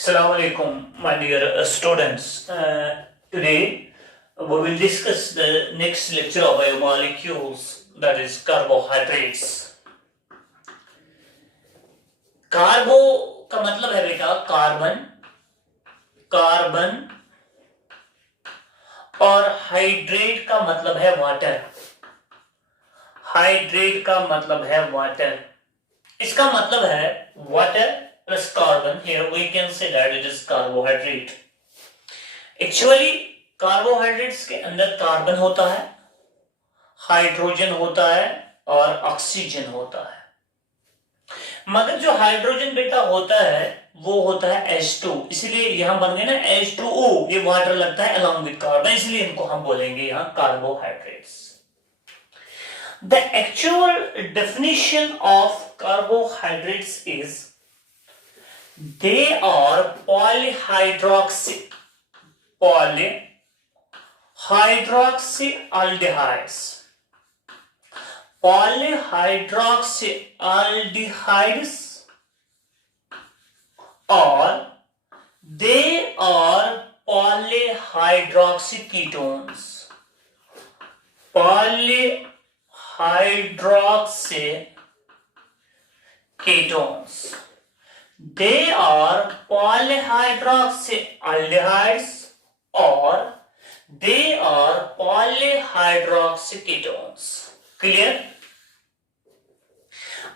Assalamu alaikum, my dear students. Today we will discuss the next lecture of biomolecules, that is carbohydrates. कार्बो का मतलब है बेटा carbon, carbon और hydrate का मतलब है वाटर, हाइड्रेट का मतलब है वाटर। इसका मतलब है water plus carbon. Here we can say that it is carbohydrate. Actually carbohydrates के अंदर कार्बन होता है, हाइड्रोजन होता है और ऑक्सीजन होता है। मगर जो हाइड्रोजन बेटा होता है वो होता है H2, इसलिए यहां बन गए ना H2O, ये वाटर लगता है along with कार्बन, इसलिए इनको हम बोलेंगे यहां carbohydrates. The actual definition of carbohydrates is they are polyhydroxyaldehydes, or they are polyhydroxyketones, They are polyhydroxyaldehydes or they are polyhydroxyketones. Clear?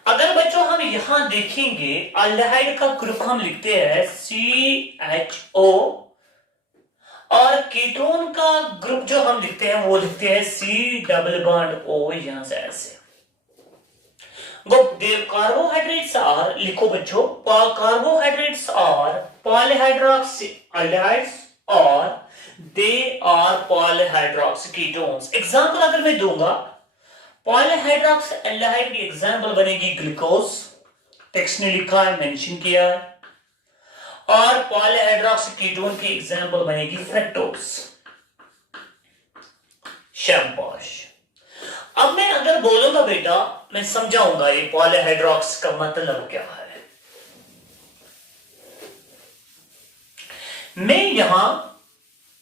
अगर बच्चों हम यहां देखेंगे अल्डिहाइड का ग्रुप हम लिखते हैं CHO और कीटोन का ग्रुप जो हम लिखते हैं वो लिखते हैं C+O, यहां से ऐसे। Carbohydrates are, लिखो बच्चों, carbohydrates are polyhydroxyaldehydes or they are polyhydroxyketones. Example अगर मैं दूंगा, पॉलीहाइड्रोक्सीएल्डिहाइड की एग्जाम्पल बनेगी ग्लूकोज, टेक्स्ट ने लिखा है, मेंशन किया है, और पॉलीहाइड्रोक्सीकीटोन की एग्जाम्पल बनेगी फ्रक्टोज, शाबाश। अब मैं अगर बोलूंगा बेटा, मैं समझाऊंगा ये पॉलीहाइड्रोक्स का मतलब क्या है। मैं यहां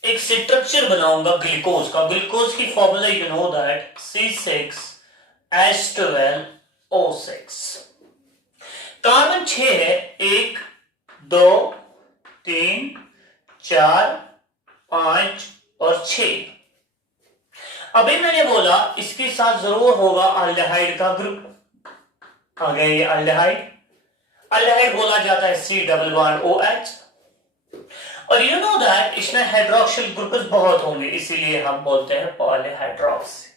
एक स्ट्रक्चर बनाऊंगा ग्लूकोज का। ग्लूकोज की formula you know that C6H12O6। Carbon 6 है, 1 2 3 4 5 और 6। अभी मैंने बोला इसके साथ जरूर होगा अल्डिहाइड का ग्रुप, आ गया ये अल्डिहाइड। अल्डिहाइड बोला जाता है C+OH, और यू नो दैट इसमें हाइड्रोक्सिल ग्रुप्स बहुत होंगे, इसीलिए हम बोलते हैं पॉलीहाइड्रोक्सी।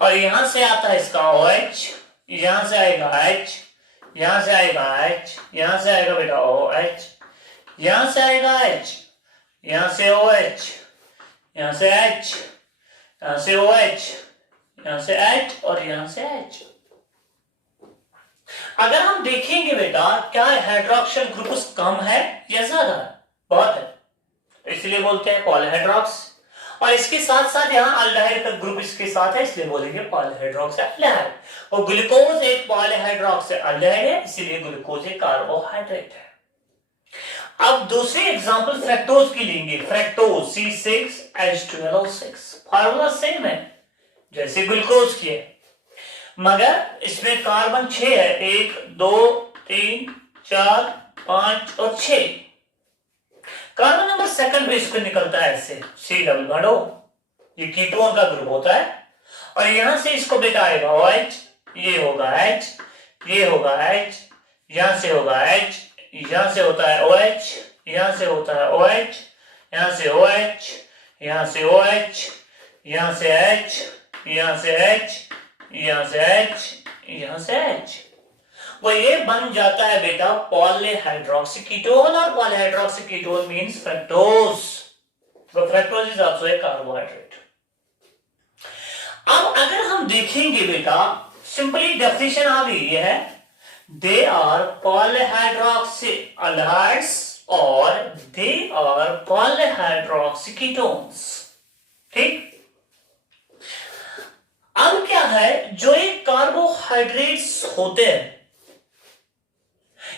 और यहां से आता है इसका OH, यहां से आएगा H, यहां से आएगा H, यहां से आएगा बेटा OH, यहां से आएगा H, यहां से OH, यहां से H, यहां से OH, यहां से H और यहां से H। अगर हम देखेंगे बेटा क्या हाइड्रोक्सिल ग्रुप्स कम है या ज्यादा है? बहुत है, इसलिए बोलते हैं पॉलीहाइड्रोक्स। और इसके साथ साथ यहाँ अल्डिहाइड का ग्रुप इसके साथ है, इसलिए बोलेंगे पॉलीहाइड्रोक्सीएल्डिहाइड। और ग्लूकोज एक पॉलीहाइड्रोक्सीएल्डिहाइड है, इसीलिए ग्लूकोज एक कार्बोहाइड्रेट है। अब दूसरी एग्जांपल फ्रक्टोज की लेंगे। फ्रक्टोज C6H12O6, फार्मूला सेम है जैसे ग्लूकोज की है, मगर इसमें कार्बन 6 है, 1 2 3 4 5 और 6। कार्बन नंबर सेकंड पे इसको निकलता है ऐसे C+O, ये कीटोन का ग्रुप होता है। और यहां से इसको बेटा आएगा OH, ये होगा H, ये होगा H, यहां से होगा H, यहां से होता है OH, यहां से होता है OH, यहां से OH, यहां से OH, यहां से H, यहां से H, यहां से H, यहां से H। वो ये बन जाता है बेटा पॉलीहाइड्रोक्सीकीटोन, और polyhydroxyketone means fructose. Fructose is also a carbohydrate. अब अगर हम देखेंगे बेटा, सिंपली डेफिनेशन आ गई है, दे आर polyhydroxyaldehydes और दे आर polyhydroxyketones। ठीक, अब क्या है, जो एक कार्बोहाइड्रेट्स होते हैं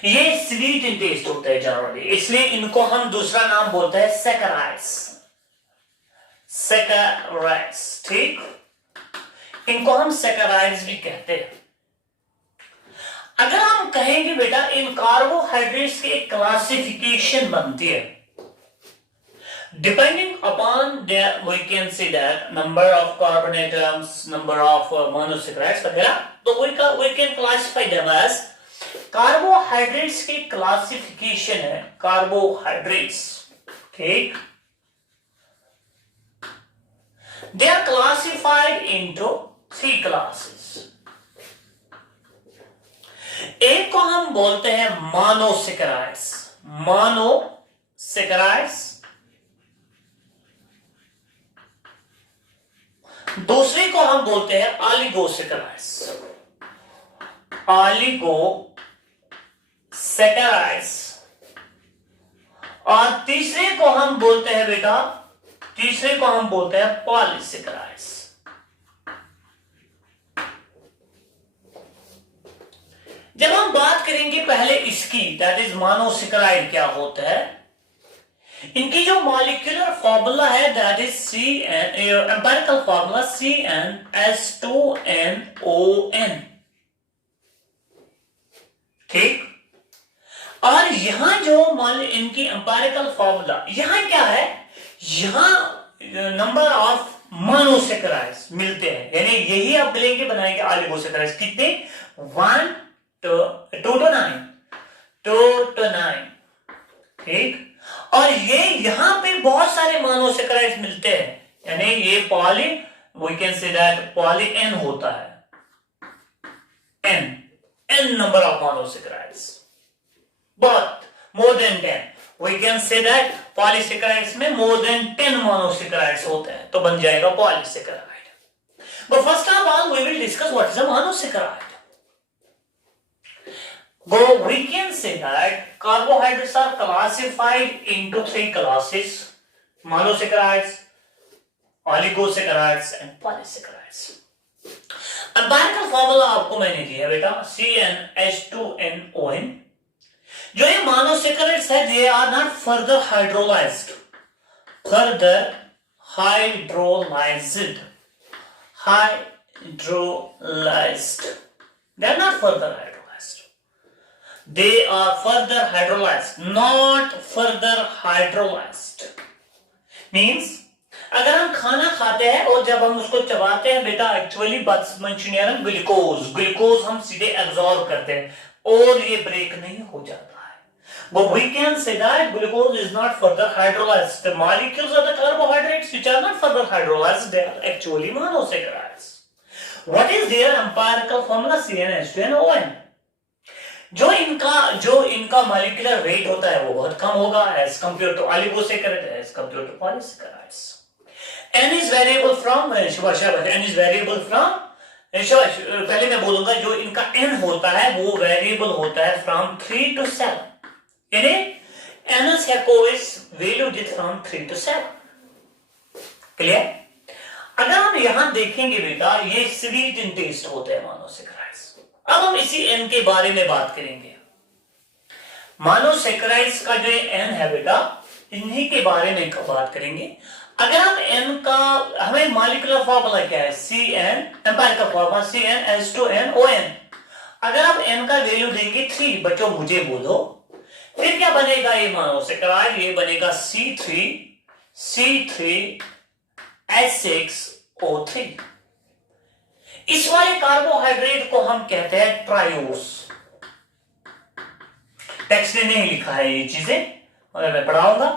ये स्वीट इन टेस्ट होते हैं जनरली, इसलिए इनको हम दूसरा नाम बोलते हैं सैकराइड्स। सैकराइड्स, ठीक, इनको हम सैकराइड्स भी कहते हैं। अगर हम कहेंगे बेटा इन कार्बोहाइड्रेट्स की एक क्लासिफिकेशन बनती है, depending upon their, we can say that number of carbon atoms, number of monosaccharides वगैरह, तो we can classify them as carbohydrates की क्लासिफिकेशन है कार्बोहाइड्रेट्स, ठीक, they are classified into 3 classes। एक को हम बोलते हैं मोनोसैकराइड्स, मोनोसैकराइड्स, दूसरे को हम बोलते हैं ऑलिगोसैकराइड्स, ऑलिगोसैकराइड्स, और तीसरे को हम बोलते हैं बेटा, तीसरे को हम बोलते हैं पॉलीसैकराइड्स। जब हम बात करेंगे पहले इसकी, दैट इज मोनोसैकराइड क्या होता है, इनकी जो मॉलिक्यूलर फॉर्मूला है that is empirical formula CnH2nOn, ठीक, और यहां जो इनकी एम्पिरिकल फॉर्मूला, यहां क्या है, यहां नंबर ऑफ मोनोसैकराइड्स मिलते हैं, यानी यही आप लेंगे बनाएंगे ऑलिगोसैकराइड्स, कितने, 1 to 9, ठीक, और ये यहां पे बहुत सारे मोनोसैकराइड्स मिलते हैं, यानी ये poly, we can say that poly n होता है, n नंबर ऑफ मोनोसैकराइड्स, बहुत more than 10, we can say that polysaccharides में मोर देन 10 मोनोसैकराइड्स होते हैं, तो बन जाएगा polysaccharide. But first of all we will discuss what is a monosaccharide. We can say that carbohydrates are classified into 3 classes: monosaccharides, oligosaccharides and polysaccharides. Empirical formula आपको मैंने दिया बेटा CnH2nOn। जो ये मोनोसैकराइड्स है, they are not further hydrolyzed, they are not further hydrolyzed, they are further hydrolyzed, not further hydrolyzed means अगर हम खाना खाते हैं और जब हम उसको चबाते हैं बेटा, एक्चुअली ग्लूकोज हम सीधे एब्जॉर्ब करते हैं और ये ब्रेक नहीं हो जाता है, but we can say that glucose is not further hydrolyzed, the molecules of the carbohydrates which are not further hydrolyzed, they are actually monosaccharides. What is their empirical formula? CnH2nOn। जो इनका molecular weight होता है वो बहुत कम होगा as compare to oligosaccharide, as compare to polysaccharides. n is variable from, n is variable from, पहले मैं बोलूंगा जो इनका n होता है वो वेरिएबल होता है फ्रॉम 3 to 7, यानी n is valued from 3 to 7, clear. अगर हम यहां देखेंगे बेटा, ये स्वीट इन टेस्ट होते हैं मोनोसैकराइड्स। अब हम इसी n के बारे में बात करेंगे। मोनोसैकराइड्स का जो n है बेटा, इन्हीं के बारे में बात करेंगे। अगर हम n का, हमें मॉलिक्यूलर फॉर्मूला क्या है, एम्पिरिकल फॉर्मूला CnH2nOn। अगर आप n का वैल्यू देंगे 3, बच्चों मुझे बोलो फिर क्या बनेगा ये मोनोसैकराइड, ये बनेगा C3H6O3। इस वाले कार्बोहाइड्रेट को हम कहते हैं ट्रायोस। टेक्स्ट में नहीं लिखा है ये चीजें, और मैं पढ़ाऊंगा।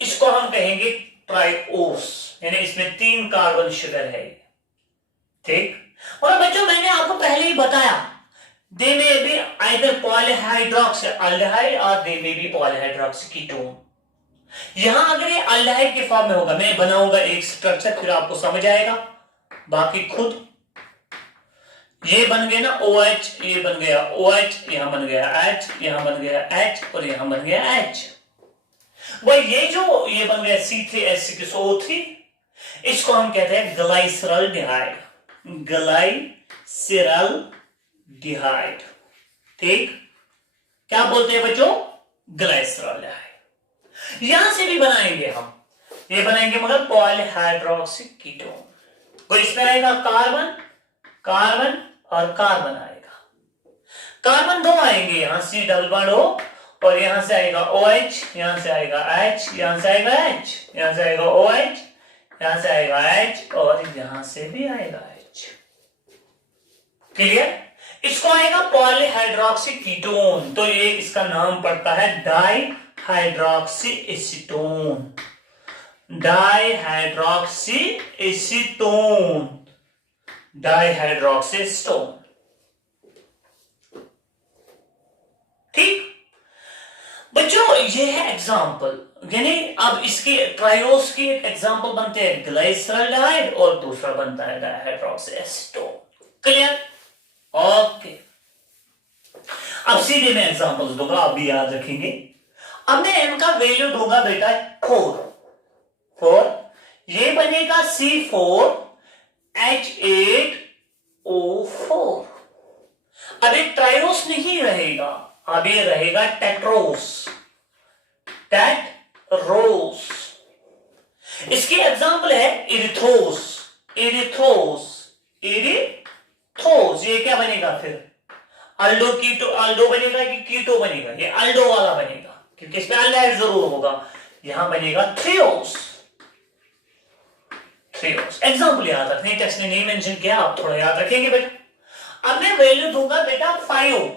इसको हम कहेंगे ट्रायोस, यानी इसमें 3 कार्बन शुगर है, ठीक। और बच्चों मैंने आपको पहले ही बताया, दे मे बी आइदर पॉलीहाइड्रोक्सील्डिहाइड और दे मे बी पॉलीहाइड्रोक्सीकीटोन। यहां अगर ये अल्डिहाइड के फॉर्म में होगा, मैं बनाऊंगा एक स्ट्रक्चर, फिर आपको समझ आएगा, बाकी खुद। ये बन गया ना OH, ये बन गया OH, यहां बन गया H, यहां बन गया H और यहां बन गया H। वही ये बन गया C3H6O3, इसको हम कहते हैं ग्लाइसरल्डिहाइड, ग्लाइसरल्डिहाइड, ठीक। क्या बोलते हैं बच्चों? ग्लाइसरॉल्डिहाइड। यहां से भी बनाएंगे हम, ये बनाएंगे मगर पॉलीहाइड्रोक्सी कीटोन। तो इसमें आएगा कार्बन, कार्बन और कार्बन आएगा। कार्बन दो आएंगे, यहां C डबल बॉन्ड O, और यहां से आएगा OH, यहां से आएगा H, यहां से आएगा H, यहां से आएगा OH, यहां से आएगा H, और यहां से भी आएगा H। क्लियर? इसको आएगा पॉलीहाइड्रोक्सी कीटोन, तो ये इसका नाम पड़ता है dihydroxy acetone. Dihydroxy acetone, dihydroxy acetone. ठीक बच्चों, ये है एग्जाम्पल, यानी अब इसकी ट्रायोस की एक एग्जाम्पल बनते हैं ग्लाइसरॉल्डिहाइड और दूसरा बनता है डाइहाइड्रोक्सी एसीटोन। क्लियर? ओके, अब सीधे मैं एग्जांपल्स दूंगा, आप भी याद रखेंगे। अब मैं m का वैल्यू दूंगा बेटा 4, ये बनेगा C4H8O4। अब एक ट्रायोस नहीं रहेगा, अब ये रहेगा टेट्रोस, टेट्रोस। इसकी एग्जांपल है इरिथ्रोस, इरिथ्रोस, इरिथ्रोस। ये क्या बनेगा फिर? अल्डो कीटो, अल्डो बनेगा कि कीटो बनेगा? ये अल्डो वाला बनेगा, क्योंकि इसमें अल्डाइड जरूर होगा। यहां बनेगा थ्रियोस, थ्रियोस। एग्जांपल याद रखने, टेक्स्ट ने नहीं मेंशन किया, आप थोड़ा याद रखेंगे बेटा। अब मैं वैल्यू दूंगा बेटा 5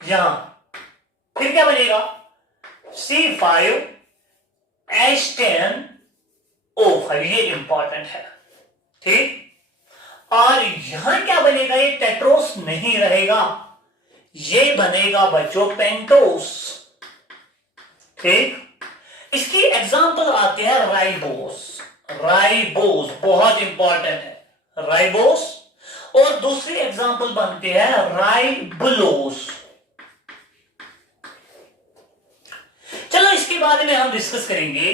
यहां, फिर क्या बनेगा? C5H10O5, ये इंपॉर्टेंट है। ठीक, और यहां क्या बनेगा? ये टेट्रोस नहीं रहेगा, ये बनेगा बच्चों पेंटोस। ठीक, इसकी एग्जांपल आते हैं राइबोस, राइबोस बहुत इंपॉर्टेंट है, राइबोस। और दूसरी एग्जांपल बनते हैं राइबुलोस। चलो इसके बारे में हम डिस्कस करेंगे,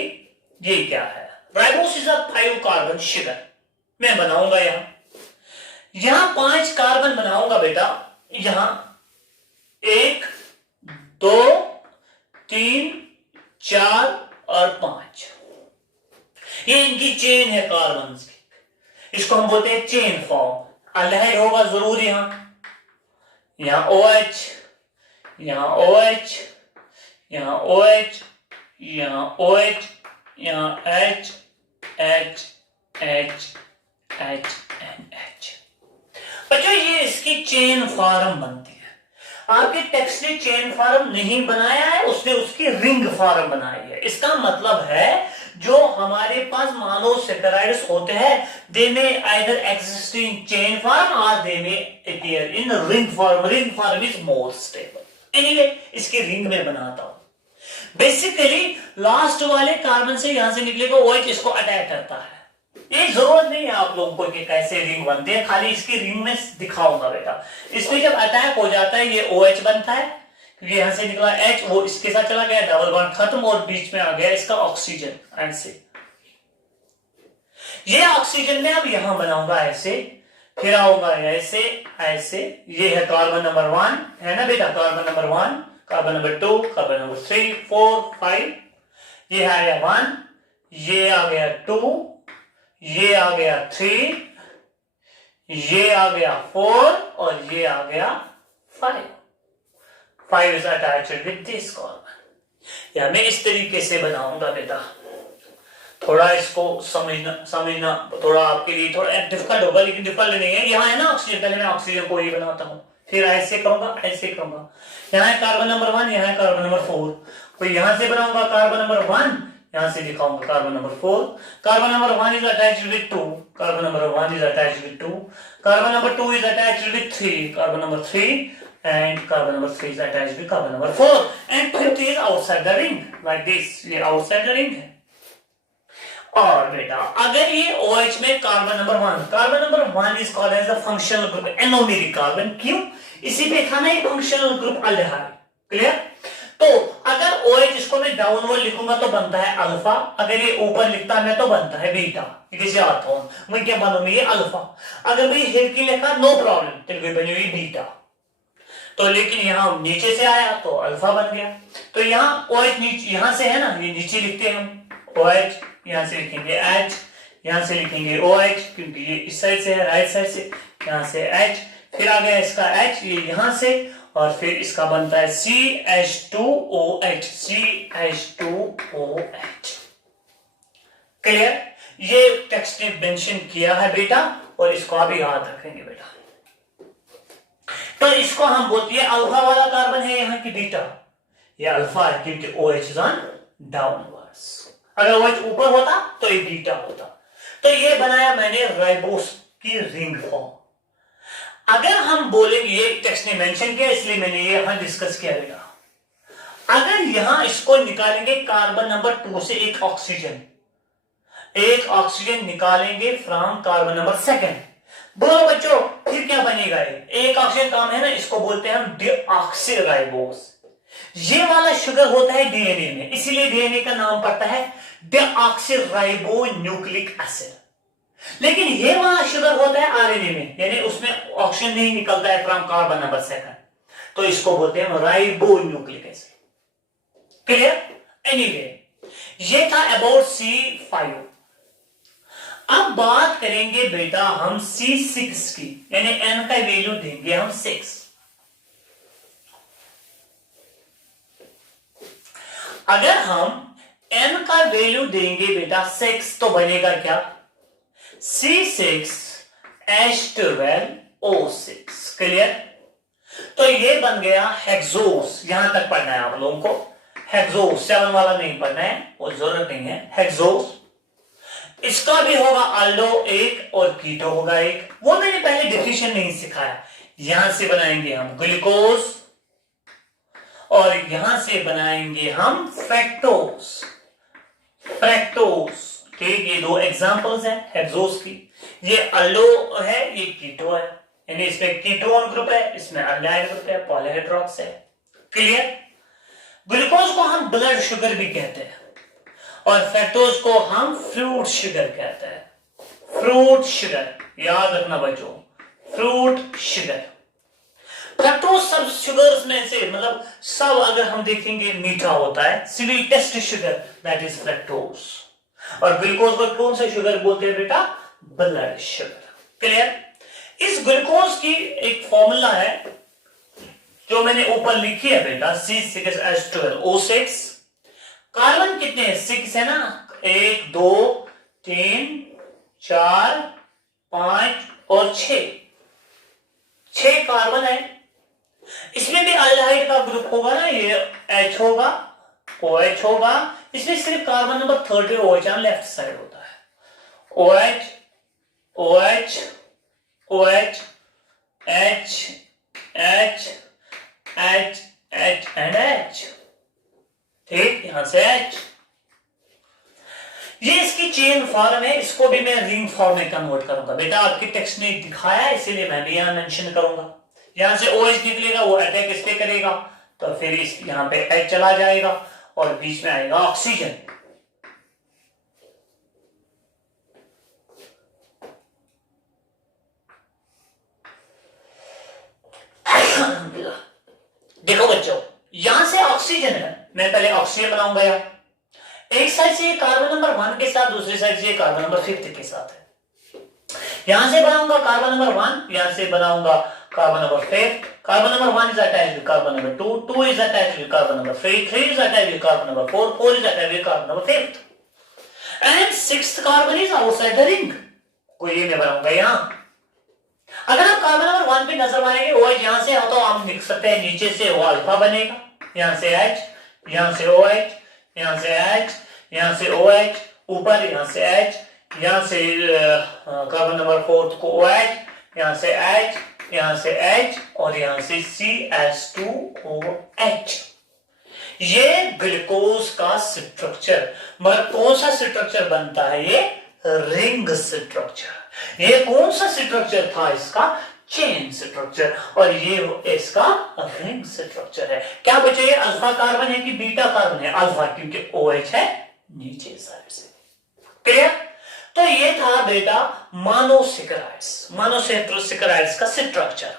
ये क्या है? Ribose is a 5 carbon sugar. मैं बनाऊंगा यहां 5 कार्बन बनाऊंगा बेटा, यहां 1 2 3 4 और 5, ये इनकी चेन है कार्बन की, इसको हम बोलते हैं चेन फॉर्म। अल्डिहाइड होगा जरूर, यहां OH, यहां OH, यहां OH, यहां OH, यहां H, H, H, H and H। बच्चों ये इसकी चेन फॉर्म बनती है। आपके टेक्स्ट ने चेन फॉर्म नहीं बनाया है, उसने उसकी रिंग फॉर्म बनाई है। इसका मतलब है जो हमारे पास मोनोसैकेराइड्स होते हैं, दे में either exist in chain form और दे में appear in ring form. Ring form is more stable. Anyway, इसकी रिंग में बनाता हूं। बेसिकली लास्ट वाले कार्बन से यहां से निकलेगा OH, इसको अटैक करता है। ये जरूरत नहीं है आप लोगों को कि कैसे रिंग बनती है, खाली इसकी रिंग में दिखाऊंगा बेटा। इसमें जब अटैक हो जाता है ये OH बनता है, क्योंकि यहां से निकला H, वो इसके साथ चला गया, डबल बॉन्ड खत्म, और बीच में आ गया इसका ऑक्सीजन। ऐसे ये ऑक्सीजन में अब यहां बनाऊंगा ऐसे, फिर आऊंगा ऐसे ऐसे। ये है कार्बन नंबर 1 है ना बेटा, carbon number 1, carbon number 2, carbon number 3 4 5, ये आ गया 1, ये आ गया 2, ये आ गया 3, ये आ गया 4, और ये आ गया 5। 5 is attached with this carbon। या मैं इस तरीके से बनाऊंगा बेटा, थोड़ा इसको समझना थोड़ा आपके लिए थोड़ा डिफिकल्ट होगा, लेकिन डिफिकल्ट नहीं है। यहाँ है ना ऑक्सीजन, पहले मैं ऑक्सीजन को ही बनाता हूँ, फिर ऐसे करूंगा ऐसे करूंगा। यहाँ है कार्बन नंबर 1, यहाँ है कार्बन नंबर 4, तो यहां से बनाऊंगा कार्बन नंबर 1, यहां से दिखाऊंगा carbon number 4। Carbon number 1 is attached with 2, carbon number 1 is attached with 2, carbon number 2 is attached with 3, carbon number 3, and carbon number 3 is attached with carbon number 4, and 5th is outside the ring like this। ये outside the ring है। और बेटा अगर ये OH में carbon number 1 is called as a functional group anomeric carbon. क्यों? इसी पे था ना ये functional group aldehyde। क्लियर? तो अगर OH इसको मैं डाउनवर्ड लिखूंगा तो बनता है अल्फा, अगर ये ऊपर लिखता है तो बनता है बीटा। किसी आता हूं मैं क्या बनूंगी? ये अल्फा। अगर मैं हेड की लिखा नो प्रॉब्लम, तो बनेगी बीटा। तो लेकिन यहाँ नीचे से आया तो अल्फा बन गया। तो यहाँ OH नीचे, यहाँ से है ना, ये नीचे लिखते हैं हम OH, यहाँ से लिखेंगे H, यहाँ से लिखेंगे OH क्योंकि ये इस साइड से है, राइट साइड से, यहाँ से H, फिर आ गया इसका H, ये यहाँ से, और फिर इसका बनता है CH2OH, CH2OH। क्लियर? ये टेक्स्ट ने मेंशन किया है बेटा, और इसको आप याद रखेंगे बेटा। तो इसको हम बोलते हैं अल्फा वाला कार्बन है यहाँ की बीटा, ये अल्फा है क्योंकि OH इज ऑन डाउनवर्ड्स। अगर OH ऊपर होता तो ये बीटा होता। तो ये बनाया मैंने राइबोस की रिंग फॉर्म। अगर हम बोलेंगे, ये टेक्स्ट ने मेंशन किया इसलिए मैंने ये यहां डिस्कस किया बेटा। अगर यहां इसको निकालेंगे कार्बन नंबर 2 से एक ऑक्सीजन निकालेंगे फ्रॉम कार्बन नंबर 2, बोलो बच्चों फिर क्या बनेगा? एक ऑक्सीजन काम है ना, इसको बोलते हैं हम डीऑक्सीराइबोस। ये वाला शुगर होता है डीएनए में, इसीलिए डीएनए का नाम पड़ता है डीऑक्सीराइबो न्यूक्लिक एसिड। लेकिन ये वाला शुगर होता है आरएनए में, यानी उसमें ऑक्सीजन नहीं निकलता है फ्रॉम कार्बन नंबर 2, तो इसको बोलते हैं ribo nucleic acid. Clear? Anyway, ये था अबाउट C5। अब बात करेंगे बेटा हम C6 की, यानी N का वैल्यू देंगे हम 6। अगर हम N का वैल्यू देंगे बेटा 6 तो बनेगा क्या? C6H12O6। क्लियर? तो ये बन गया हेक्सोस। यहां तक पढ़ना है आप लोगों को, हेक्सोस 7 वाला नहीं पढ़ना है, वो जरूरत नहीं है। हेक्सोस, इसका भी होगा अल्डो एक और कीटो होगा एक, वो मैंने पहले डेफिनेशन नहीं सिखाया। यहां से बनाएंगे हम ग्लूकोज और यहां से बनाएंगे हम फ्रैक्टोज। ठीक, ये दो एग्जांपल्स हैं हेक्सोस की। ये अल्डो है, ये कीटो है, यानी इसमें कीटोन ग्रुप है, इसमें अल्डाइड ग्रुप है, पॉलीहाइड्रॉक्स है। क्लियर? ग्लूकोज को हम ब्लड शुगर भी कहते हैं और फ्रैक्टोज को हम फ्रूट शुगर कहते हैं। फ्रूट शुगर याद रखना बच्चों, फ्रूट शुगर। फ्रैक्टोज सब शुगर्स में से, मतलब सब अगर हम देखेंगे मीठा होता है, sweetest sugar that is fructose. और ग्लूकोज को कौन सा शुगर बोलते हैं बेटा? Blood sugar. क्लियर? इस ग्लूकोज की एक फॉर्मूला है जो मैंने ऊपर लिखी है बेटा, C6H12O6। कार्बन कितने हैं? 6 है ना, 1 2 3 4 5 और 6 कार्बन है। इसमें भी अल्डिहाइड का ग्रुप होगा ना, ये H होगा, OH होगा। इसमें सिर्फ carbon number 30 OH left side होता है। OH OH OH H H H H and H। ठीक, यहां से H। ये इसकी चेन फॉर्म है, इसको भी मैं रिंग फॉर्म में कन्वर्ट करूंगा बेटा। आपके टेक्स्ट ने दिखाया है इसीलिए मैं भी यहां मेंशन करूंगा। यहां से OH निकलेगा, वो अटैक इस पे करेगा, तो फिर इस यहां पे H चला जाएगा और बीच में आएगा ऑक्सीजन। देखो बच्चों, यहां से ऑक्सीजन है, मैं पहले ऑक्सीजन बनाऊंगा यार। एक साइड से ये कार्बन नंबर 1 के साथ, दूसरी साइड से ये कार्बन नंबर 5 के साथ है। यहां से बनाऊंगा कार्बन नंबर 1, यहां से बनाऊंगा carbon number 5। Carbon number 1 is attached with carbon number 2, 2 is attached with carbon number 3, 3 is attached with carbon number 4, 4 is attached with carbon number 5, and 6th carbon is outside the ring। कोई ये मैं बनाऊंगा यहां। अगर आप carbon number 1 पे नजर मारेंगे, OH यहां से तो हम लिख सकते हैं नीचे से वो अल्फा बनेगा, यहां से H, यहां से OH, यहां से H, यहां से OH, ऊपर यहां से H, यहां से कार्बन नंबर 4 को OH, यहां से H, यहां से H और यहां से CH2OH। ये ग्लूकोज का स्ट्रक्चर, मगर कौन सा स्ट्रक्चर बनता है? ये रिंग स्ट्रक्चर। ये कौन सा स्ट्रक्चर था इसका? Chain structure. और ये इसका रिंग स्ट्रक्चर है। क्या बच्चे, ये अल्फा कार्बन है कि बीटा कार्बन है? अल्फा, क्योंकि OH है नीचे साइड से। क्लियर? तो ये था बेटा मोनोसैकेराइड्स का स्ट्रक्चर।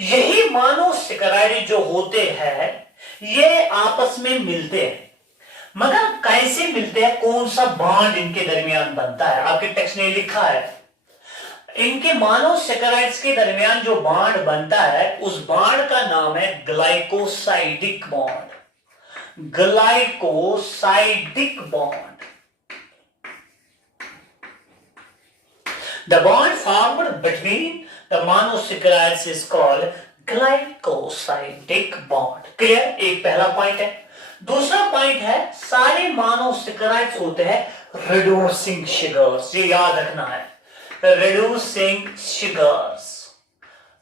यही मोनोसेकेराइड जो होते हैं ये आपस में मिलते हैं, मगर कैसे मिलते हैं, कौन सा बॉन्ड इनके दरमियान बनता है, आपके टेक्स्ट ने लिखा है इनके मोनोसेकेराइड्स के दरमियान जो बॉन्ड बनता है उस बॉन्ड का नाम है glycosidic bond. Glycosidic bond. The bond formed between the monosaccharides is called glycosidic bond. Clear? एक पहला पॉइंट है। दूसरा पॉइंट है सारे मोनोसेकेराइड्स होते हैं रिड्यूसिंग शुगर्स, ये याद रखना है। रिड्यूसिंग शुगर्स,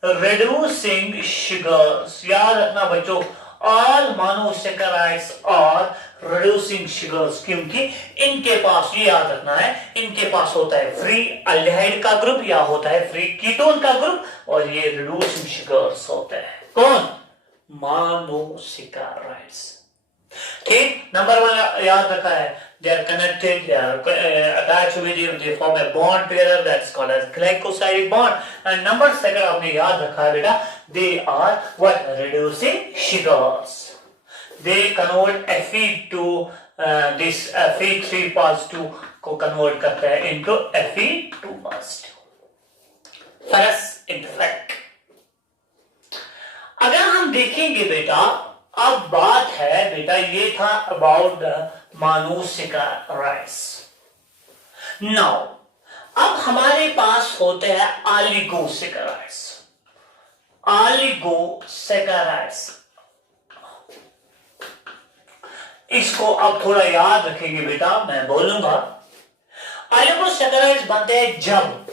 रिड्यूसिंग शुगर्स याद रखना बच्चों। ऑल मोनोसेकेराइड्स और रिड्यूसिंग शुगर्स, क्योंकि इनके पास, ये याद रखना है, इनके पास होता है फ्री अल्डिहाइड का ग्रुप या होता है फ्री कीटोन का ग्रुप, और ये रिड्यूसिंग शुगर्स होते हैं। कौन? मोनोसेकेराइड्स। ठीक, नंबर 1 याद रखा है, they are connected, they are attached with you, they form a bond together, that's called as glycosidic bond. And number 2 आपने याद रखा है बेटा, they are what? Reducing sugars. They convert Fe to this Fe3 positive को convert करते हैं into Fe2 positive. First effect. अगर हम देखेंगे बेटा, अब बात है बेटा, ये था अबाउट द मोनोसेकेराइड्स। नाउ अब हमारे पास होते हैं ऑलिगोसेकेराइड्स। ऑलिगोसेकेराइड्स, इसको अब थोड़ा याद रखेंगे बेटा, मैं बोलूंगा। ऑलिगोसेकेराइड्स बनते हैं जब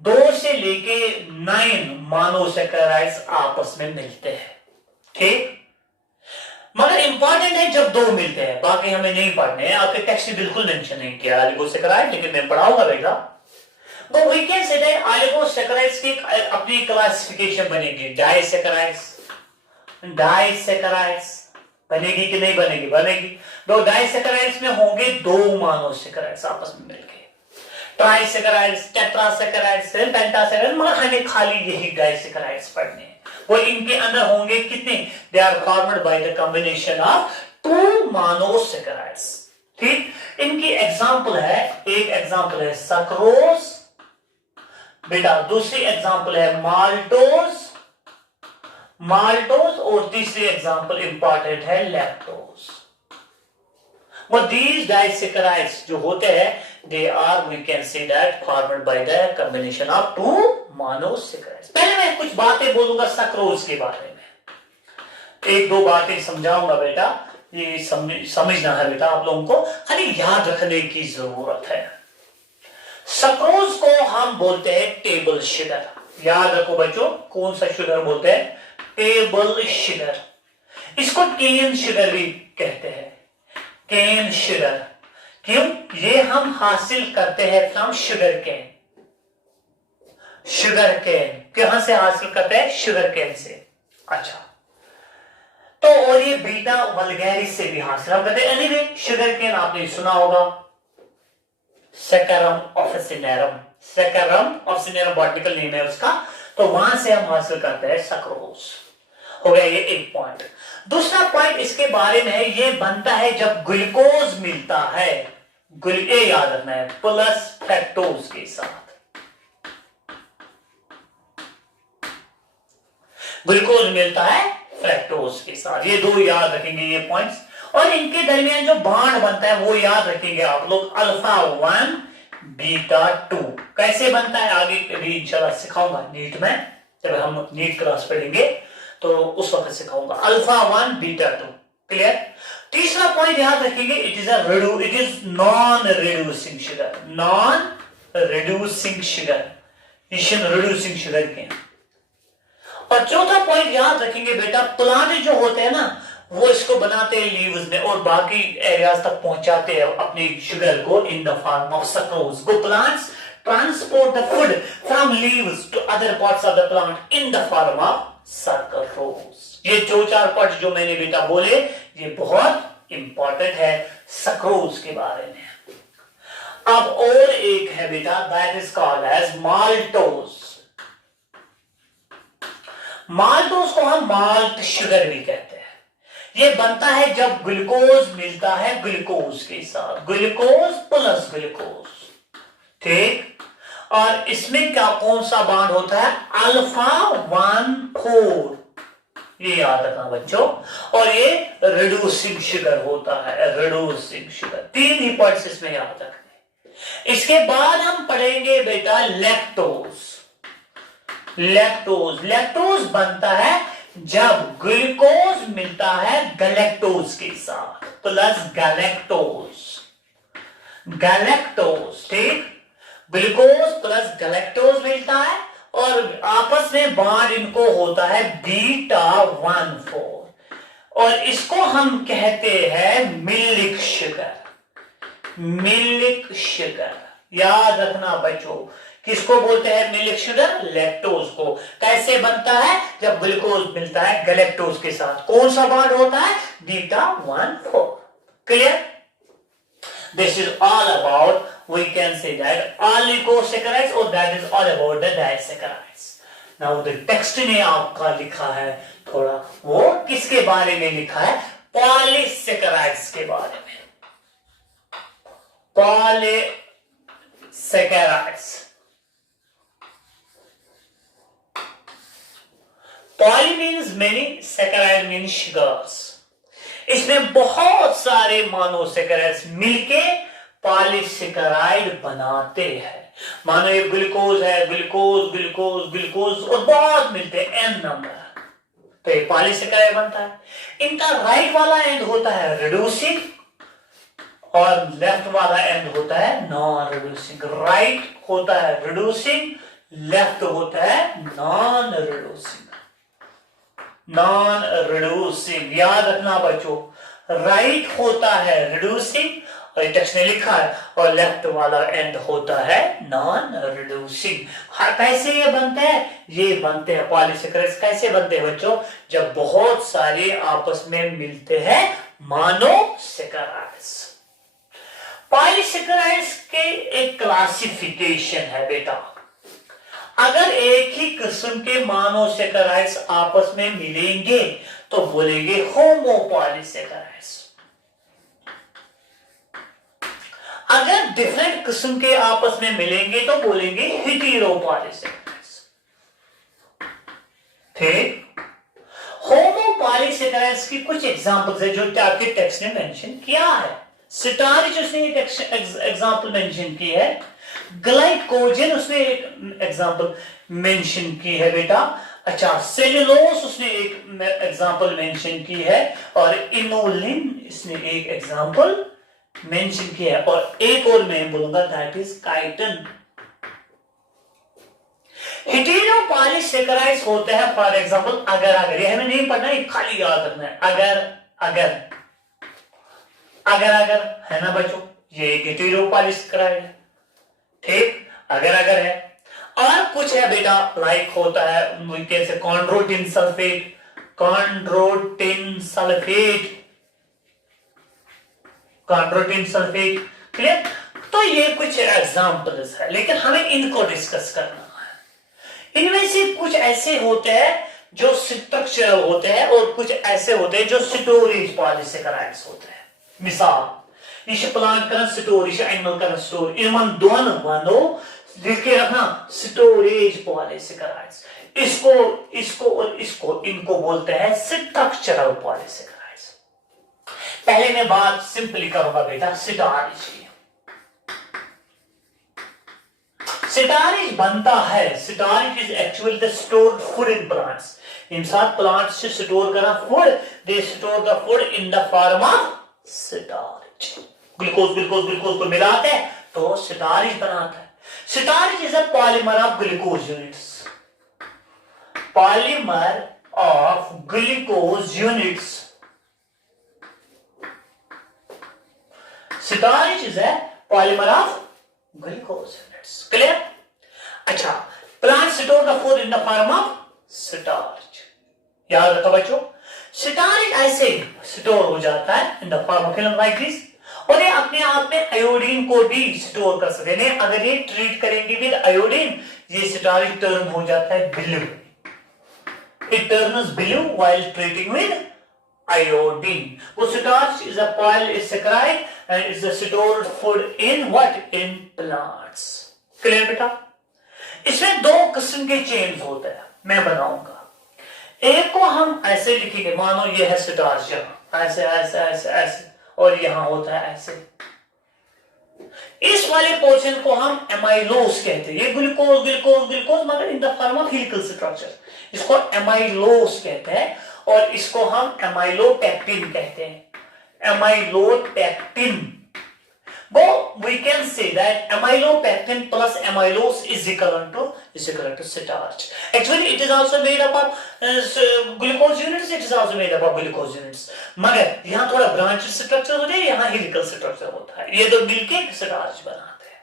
2 से लेके 9 मोनोसेकेराइड्स आपस में मिलते हैं। ठीक, मगर इंपॉर्टेंट है जब 2 मिलते हैं, बाकी हमें नहीं पढ़ने हैं, आपके टेक्स्ट में बिल्कुल मेंशन नहीं किया ऑलिगोसेकेराइड, लेकिन मैं पढ़ाऊंगा बेटा। तो we can say that oligosaccharides की अपनी क्लासिफिकेशन बनेगी। डाइसेकेराइड्स, डाइसेकेराइड्स बनेगी कि नहीं बनेगी? बनेगी। दो डाइसेकेराइड्स में होंगे 2 मोनोसेकेराइड्स आपस में मिलके। ट्राइसेकेराइड्स, टेट्रासेकेराइड्स, पेंटासेकेराइड्स, मगर हमें खाली यही डाइसेकेराइड्स पढ़ने हैं। वो इनके अंदर होंगे कितने? They are formed by the combination of 2 monosaccharides. ठीक, इनकी एग्जांपल है, एक एग्जांपल है सक्रोज बेटा, दूसरी एग्जांपल है माल्टोज, माल्टोज, और तीसरी एग्जांपल इंपॉर्टेंट है लैक्टोज। वो these disaccharides जो होते हैं, they are, we can say that, formed by the combination of 2 monosaccharides. पहले मैं कुछ बातें बोलूंगा सक्रोज के बारे में, 1-2 बातें समझाऊंगा बेटा, ये समझना है बेटा आप लोगों को, खाली याद रखने की जरूरत है। सक्रोज को हम बोलते हैं टेबल शुगर। याद रखो बच्चों, कौन सा शुगर बोलते हैं? Table sugar. इसको केन शुगर भी कहते हैं, केन शुगर। क्यों? ये हम हासिल करते हैं from sugarcane. Sugarcane कहां से हासिल करते हैं? शुगर केन से। अच्छा, तो और ये बीटा वल्गैरिस से भी हासिल हम करते हैं। एनीवे, शुगर केन आपने सुना होगा, सेकरम ऑफिसिनेरम, सेकरम ऑफिसिनेरम बॉटनिकल नेम है उसका, तो वहां से हम हासिल करते हैं सक्रोज। हो गया ये एक पॉइंट। दूसरा पॉइंट इसके बारे में है, ये बनता है जब ग्लूकोज मिलता है, ये याद रखना है, प्लस फ्रैक्टोज के साथ। ग्लूकोज मिलता है फ्रैक्टोज के साथ, ये 2 याद रखेंगे ये पॉइंट्स। और इनके दरमियान जो बॉन्ड बनता है वो याद रखेंगे आप लोग, अल्फा 1 बीटा 2। कैसे बनता है आगे भी इंशाल्लाह सिखाऊंगा नीट में, जब हम नीट क्लास पढ़ेंगे तो उस वक्त सिखाऊंगा। Alpha 1 beta 2, clear? तीसरा पॉइंट याद रखेंगे, it is non reducing sugar, non reducing sugar, reducing sugar के। और चौथा पॉइंट याद रखेंगे बेटा, प्लांट जो होते हैं ना, वो इसको बनाते हैं लीव्स में और बाकी एरियाज तक पहुंचाते हैं अपनी शुगर को in the form of sucrose. Go plants transport the food from leaves to other parts of the plant in the form of sucrose. ये 4 पॉइंट जो मैंने बेटा बोले, ये बहुत इंपॉर्टेंट है सक्रोज के बारे में। अब और एक है बेटा, that is called as maltose. Maltose को हम माल्ट शुगर भी कहते हैं। ये बनता है जब ग्लूकोज मिलता है ग्लूकोज के साथ, ग्लूकोज प्लस ग्लूकोज, ठीक। और इसमें क्या कौन सा बॉन्ड होता है, अल्फा 1,4, ये याद रखना बच्चों। और ये रिड्यूसिंग शुगर होता है, रिड्यूसिंग शुगर। 3 ही पॉइंट्स इसमें याद रखने। इसके बाद हम पढ़ेंगे बेटा लैक्टोज। लैक्टोज, लैक्टोज बनता है जब ग्लूकोज मिलता है गैलेक्टोज के साथ, प्लस गैलेक्टोज, गैलेक्टोज, ठीक। ग्लूकोज प्लस गैलेक्टोज मिलता है और आपस में बॉन्ड इनको होता है बीटा 1,4 और इसको हम कहते हैं मिल्क शुगर, मिल्क शुगर। याद रखना बच्चों, किसको बोलते हैं मिल्क शुगर, लैक्टोज को। कैसे बनता है, जब ग्लूकोज मिलता है गैलेक्टोज के साथ, कौन सा बॉन्ड होता है, beta 1,4। Clear? This is all about, we can say that oligosaccharides or that is all about the disaccharides. Now the text में आपका लिखा है थोड़ा, वो किसके बारे में लिखा है, पॉलीसैकेराइड्स के बारे में। Polysaccharides, poly means many, saccharide means sugars. इसमें बहुत सारे मोनोसैकेराइड्स मिलके पॉलीसैकेराइड बनाते हैं। मानो ये ग्लूकोज है, ग्लूकोज ग्लूकोज ग्लूकोज और बहुत मिलते हैं, n नंबर, तो ये पॉलीसैकेराइड बनता है। इनका राइट वाला एंड होता है रिड्यूसिंग और लेफ्ट वाला एंड होता है नॉन रिड्यूसिंग। राइट होता है रिड्यूसिंग, लेफ्ट होता है नॉन रिड्यूसिंग, नॉन रिड्यूसिंग। याद रखना बच्चों, राइट होता है रिड्यूसिंग और टेक्स्ट में लिखा है, और लेफ्ट वाला एंड होता है नॉन रिड्यूसिंग। कैसे ये बनते हैं, ये बनते हैं पॉलीसैकेराइड्स कैसे बनते हैं बच्चों, जब बहुत सारे आपस में मिलते हैं मोनोसैकेराइड्स। पॉलीसैकेराइड्स के एक क्लासिफिकेशन है बेटा। अगर एक ही किस्म के मोनोसैकेराइड्स आपस में मिलेंगे तो बोलेंगे होमोपॉलीसैकेराइड्स। अगर डिफरेंट किस्म के आपस में मिलेंगे तो बोलेंगे हेटेरोपॉलीसैकेराइड्स, ठीक। होमोपॉलीसैकेराइड्स की कुछ एग्जांपल्स है जो आपके टेक्स्ट ने मेंशन किया है। स्टार्च उसने एक एग्जांपल मेंशन की है, ग्लाइकोजन उसने एक एग्जांपल मेंशन की है बेटा। अच्छा, सेलुलोज उसने एक एग्जांपल मेंशन की है और इनोलिन इसने एक एग्जांपल मेंशन किया है, और एक और मैं बोलूंगा दैट इज काइटिन। हेटेरोपॉलीसैकेराइड्स होते हैं फॉर एग्जांपल अगर, ये हमें नहीं पढ़ना, ये खाली याद रखना है। अगर है ना बच्चों, ये एक हेटेरोपॉलीसैकेराइड है, ठीक। अगर है। और कुछ है बेटा लाइक होता है कैसे chondroitin sulphate, chondroitin sulphate, clear. तो ये कुछ एग्जांपल्स है, लेकिन हमें इनको डिस्कस करना है। इनमें से कुछ ऐसे होते हैं जो स्ट्रक्चरल होते हैं और कुछ ऐसे होते हैं जो स्टोरेज पॉलीसैकेराइड्स होते हैं। मिसाल, ये प्लांट का स्टोर, ये एनिमल का स्टोर, इन दोनों वनो लिख के रखना स्टोरेज पॉलीसैकेराइड्स। इसको और इसको, इनको बोलते हैं स्ट्रक्चरल पॉलीसैकेराइड्स। पहले मैं बात सिंपली करूंगा बेटा स्टार्च की। स्टार्च बनता है, starch is actually the stored food in plants. इंसान प्लांट से स्टोर करा food, they store the food in the form of starch. Glucose को मिलाते हैं तो स्टार्च बनाता है। Starch is a polymer of glucose units, polymer of glucose units. Starch is a polymer of glucose units, clear. अच्छा, plant store the food in the form of starch. याद रखो बच्चों, स्टार्च ऐसे स्टोर हो जाता है in the form of film like this, और ये अपने आप में आयोडीन को भी स्टोर कर सकते हैं। अगर ये ट्रीट करेंगे विद आयोडीन, ये स्टार्च टर्न हो जाता है blue. It turns blue while treating with iodine. वो starch is a polysaccharide and is a stored food in what? In plants. Clear बेटा? इसमें दो किस्म के चेन्स होते हैं, मैं बनाऊंगा। एक को हम ऐसे लिखेंगे, मानो ये है स्टार्च, यहाँ ऐसे ऐसे ऐसे ऐसे, और यहां होता है ऐसे। इस वाले पोर्शन को हम एमाइलोस कहते हैं। ये ग्लूकोज ग्लूकोज ग्लूकोज मगर इन the form of helical structure, इसको एमाइलोस कहते हैं, और इसको हम एमाइलोपेक्टिन कहते हैं। Amylopectin, we can say that amylopectin plus amylose is equivalent to starch. Actually it is also made up of glucose units, it is also made up of glucose units, मगर यहाँ थोड़ा ब्रांच स्ट्रक्चर होता है, यहाँ helical structure होता है, ये दो मिलके स्टार्च बनाते हैं।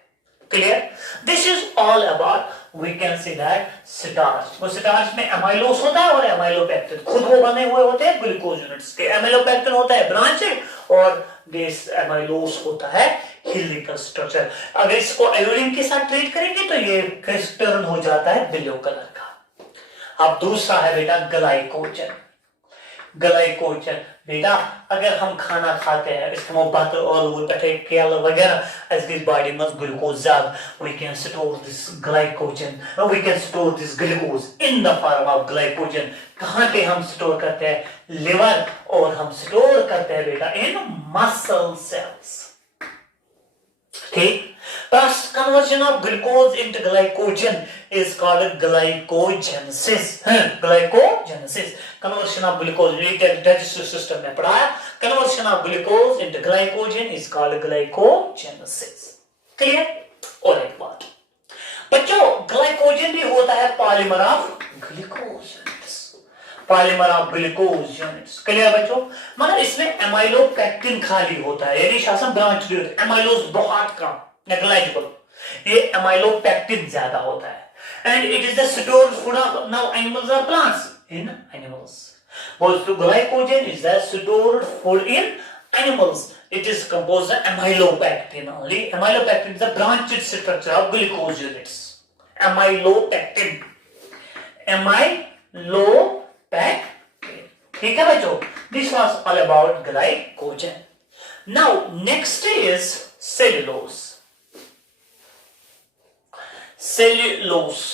Clear? This is all about, we can say that starch। वो स्टार्च में एमाइलोस होता है और एमाइलोपेक्टिन, खुद वो बने हुए होते हैं ग्लूकोज यूनिट्स के। एमाइलोपेक्टिन होता है ब्रांचेड और दिस एमाइलोस होता है हेलिकल स्ट्रक्चर। अगर इसको आयोडीन के साथ ट्रीट करेंगे तो ये टर्न हो जाता है ब्लू कलर का। अब दूसरा है बेटा ग्लाइकोजन। ग्लाइकोजन बेटा, अगर हम खाना खाते हैं, इसमें बटर और केल वगैरह, इसकी बॉडी में ग्लूकोज ज्यादा, we can store this glycogen, we can store this glucose in the form of glycogen। कहां पे हम स्टोर करते हैं? लिवर, और हम स्टोर करते हैं बेटा इन मसल सेल्स। ठीक, thus conversion of glucose into glycogen is called glycogenesis। glycogenesis, conversion of glucose, digestive system में पढ़ाया, conversion of glucose into glycogen is called glycogenesis। clear? और एक बात बच्चों, ग्लाइकोजन भी होता है polymer of glucose, polymer of glucose units. Clear बच्चों? मगर इसमें एमाइलोपेक्टिन खाली होता है, यानी शासन ब्रांच भी होता है, एमाइलोस बहुत कम, नेग्लिजिबल, ये एमाइलोपेक्टिन ज्यादा होता है। And it is the stored food of now animals और प्लांट्स, इन एनिमल्स। बोलो glycogen is the stored food in animals, it is composed of amylopectin only। amylopectin is the branched structure of glucose units। amylopectin, ठीक है बच्चों? This was all about glycogen। Now next is cellulose। cellulose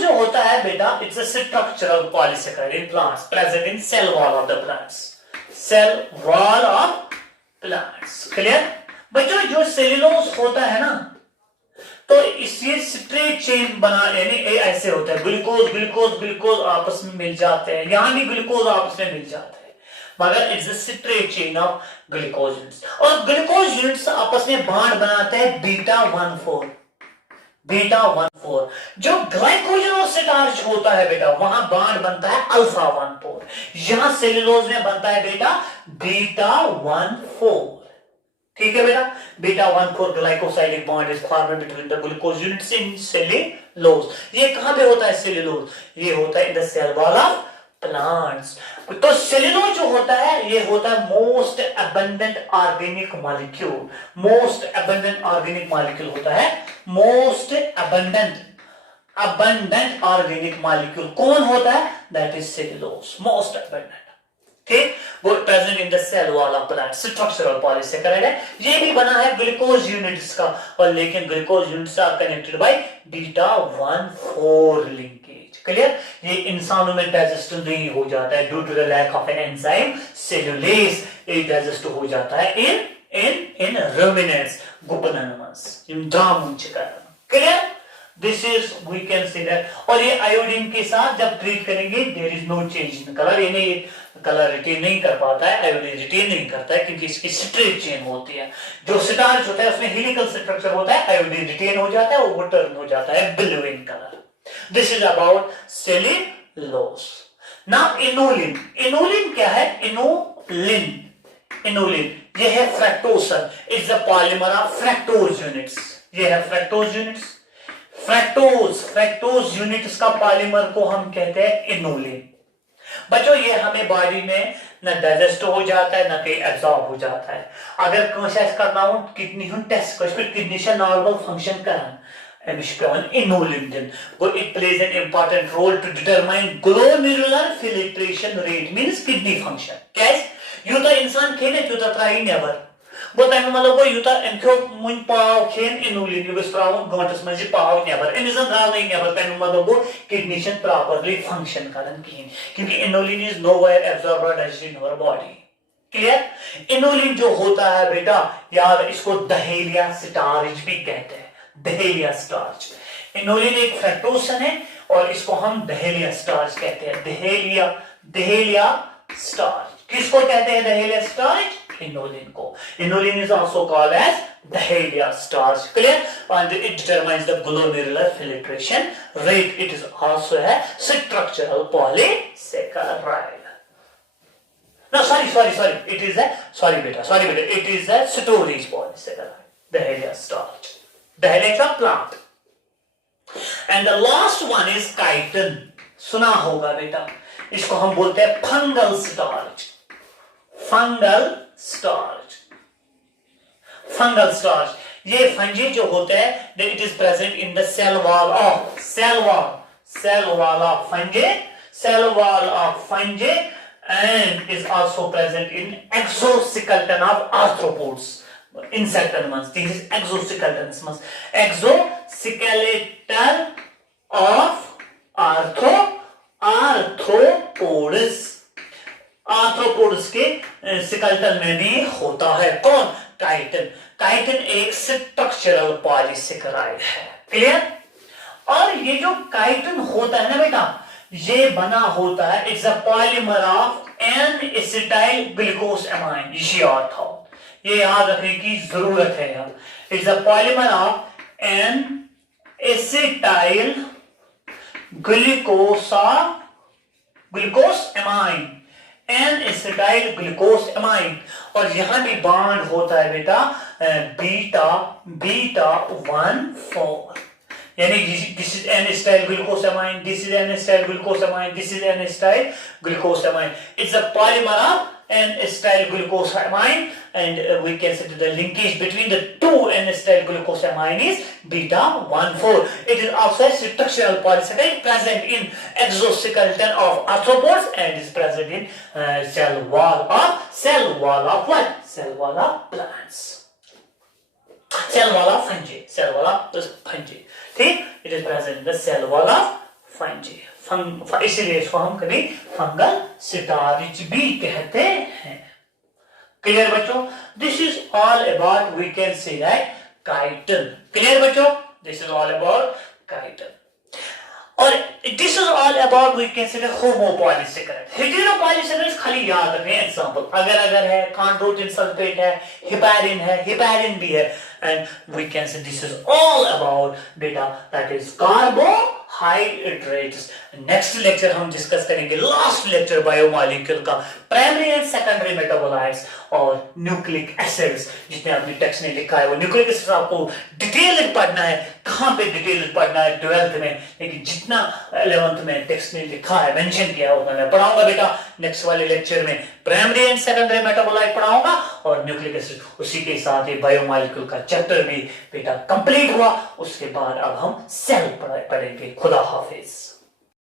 जो होता है बेटा, it's a structural polysaccharide in plants present in cell wall of the plants। cell wall of plants। clear? बच्चों जो cellulose होता है ना, तो इससे स्ट्रेट चेन बना, यानी ऐसे होता है, ग्लूकोज ग्लूकोज ग्लूकोज आपस में मिल जाते हैं, यहां भी ग्लूकोज आपस में मिल जाते हैं, मगर it's a straight chain of glucose units. और ग्लूकोज यूनिट्स आपस में बॉन्ड बनाते हैं बीटा 1,4। बीटा 1,4 जो ग्लाइकोजन और स्टार्च होता है बेटा, वहां बॉन्ड बनता है अल्फा 1,4। यहां सेल्यूलोज में बनता है बेटा बीटा 1,4। ठीक है बेटा? Beta 1,4 glycosidic bond is formed between the glucose units in cellulose. ये कहां पे होता है सेल्यूलोज? ये होता है in the cell wall of plants. तो सेल्यूलोज जो होता है, ये होता है most abundant organic molecule. Most abundant organic molecule होता है, मोस्ट अबंडेंट ऑर्गेनिक मॉलिक्यूल कौन होता है? That is cellulose, most abundant. ठीक, वो present in the cell wall of plant, structural polysaccharide है। ये भी बना है ग्लूकोज यूनिट्स का, और लेकिन glucose units are connected by beta 1,4 linkage. Clear? ये इंसानों में डाइजेस्ट नहीं हो जाता है due to the lack of an enzyme cellulase. ये डाइजेस्ट हो जाता है इन रुमिनेंट्स, गुपनमस, इन जामुंचकर। Clear? This is we can see that. और ये आयोडीन के साथ जब ट्रीट करेंगे, there is no change in colour, यानी कलर रिटेन नहीं कर पाता है, आयोडीन रिटेन नहीं करता है, क्योंकि इसकी स्ट्रेट चेन होती है। जो स्टार्च होता है उसमें हेलिकल स्ट्रक्चर होता है, आयोडीन रिटेन हो जाता है, वो टर्न हो जाता है blue in colour. This is about cellulose. Now inulin. Inulin क्या है? इनोलिन ये है fructosan, is the polymer of fructose units. ये है फ्रैक्टोज यूनिट्स। फ्रैक्टोज यूनिट्स का पॉलीमर को हम कहते हैं इनोलिन। बच्चों ये हमें बॉडी में न डाइजेस्ट हो जाता है, न कहीं एब्जॉर्ब हो जाता है। अगर कोशिश करना हो किडनी टेस्ट किडनी से नॉर्मल फंक्शन करान, अमिश पेवन इनोलिन दिन गो it plays an important role to determine glomerular filtration rate means kidney function कैस यूता इंसान खेने यूता त्राई नेवर गो तम मतलब गो यूता एमखो मुन पाव खेन इनोलिन युगस प्राव गंटस में पाव नेवर एमिजन द्राव नहीं नेवर तम मतलब गो किडनी शन प्रॉपर्ली फंक्शन करन किन क्योंकि इनोलिन इज नोवेयर एब्सॉर्ब्ड और digested in our body clear inulin जो होता है बेटा यार इसको दहेलिया स्टार्च भी कहते हैं दहेलिया स्टार्च इनोलिन एक फ्रक्टोज है और इसको हम दहेलिया स्टार्च कहते हैं दहेलिया स्टार्च किसको कहते हैं दहेलिया स्टार्च इनोलिन को inulin is also called as dahlia starch clear and it determines the glomerular filtration rate it is also a structural polysaccharide no sorry it is a it is a storage polysaccharide dahlia starch dahlia is a plant and the last one is chitin सुना होगा बेटा इसको हम बोलते हैं fungal starch ये fungi जो होते हैं it is present in the cell wall of fungi and is also present in exoskeleton of arthropods insect animals this is exoskeleton of arthropods के स्केलेटन में भी होता है कौन काइटिन एक स्ट्रक्चरल पॉलीसेकेराइड है क्लियर और ये जो काइटिन होता है ना बेटा ये बना होता है it's a polymer of N acetyl glucosamine ये याद रखने की जरूरत है यार it's a polymer of N acetyl glucosamine N acetyl glucosamine और यहां भी बॉन्ड होता है बेटा बीटा 1,4 यानी this is N-acetyl glucosamine, this is N-acetyl glucosamine, this is N-acetyl glucosamine. It's a polymer of N-acetyl glucosamine and we can say the linkage between the two N-acetyl glucosamine is beta 1,4. It is also a structural polysaccharide present in exoskeleton of arthropods and is present in cell wall of what? Cell wall of plants. Cell wall of fungi. ठीक it is present in the cell wall of fungi इसीलिए इसको हम कभी fungal starch भी कहते हैं clear बच्चों this is all about we can say that chitin clear बच्चों this is all about chitin और this is all about we can say the homopolysaccharide heteropolysaccharide खाली याद रखें एग्जांपल अगर है कॉन्ड्रोटिन सल्फेट है हिपैरिन भी है and we can say this is all about beta that is carbohydrates next lecture हम डिस्कस करेंगे लास्ट लेक्चर बायोमॉलिक्यूल का प्राइमरी एंड सेकेंडरी मेटाबोलाइट्स और न्यूक्लिक एसिड्स जितने आपने टेक्स्ट में लिखा है वो न्यूक्लिक एसिड्स आपको डिटेल पढ़ना है कहां पे डिटेल पढ़ना है 12th में लेकिन जितना 11th में टेक्स्ट में लिखा है मेंशन किया होगा मैं पढ़ाऊंगा बेटा नेक्स्ट वाले लेक्चर में प्राइमरी एंड सेकेंडरी मेटाबोलाइट पढ़ाऊंगा और न्यूक्लिक एसिड उसी के साथ ही बायोमॉलिक्यूल का चैप्टर भी बेटा कंप्लीट हुआ उसके बाद अब हम सेल पढ़ेंगे खुदा हाफिज।